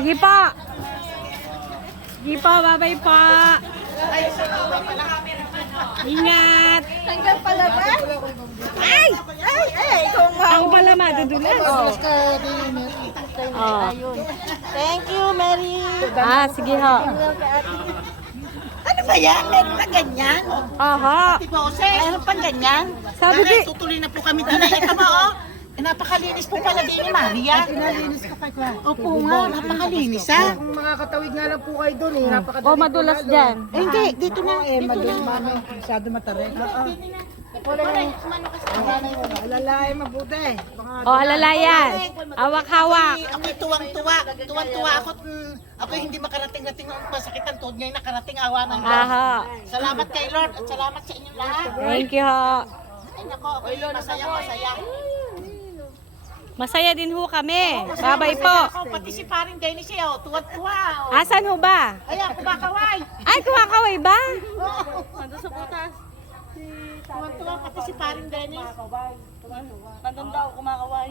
Sige po. Sige po, bye-bye po. Ingat. Hanggang pala ba? Ay! Ikaw nga. Ako pala madudulas. Oh. Thank you, Mary. Sige ho. Ano ba yan? Meron pa ganyan? Aha. Meron pa ganyan? Sabi di. Tutuloy na po kami doon. Ito ba, oh? Napakalinis po pala din ni Maria. Pinalinis ka kay Kwan. Opo nga, napakalinis ha. Kung makakatawid nga lang po kayo doon eh. Napakadali Oh, madulas dyan. Eh, hindi, dito na. Eh, Dito na. madulmano. Masyado matarik. Alalaay mabuti. Oh, alalayan. Hawak-hawak. Ako'y tuwang-tuwa. Tuwang-tuwa ako. Ako'y hindi makarating-rating ng masakitan tuhod ngayon nakarating awa ng Diyos. Aha. Salamat kay Lord at salamat sa inyong lahat. Thank you ho. Ay nako, ako'y masaya-masaya. Masaya din ho kami. Bye-bye po. Ako, pati si paring Dennis siya, tuwang-tuwa. Asan ho ba? Ayan, kumakaway. Ay, kumakaway ba? Ando sa butas. Tuwang-tuwa pati si paring Dennis. Nandun daw, kumakaway.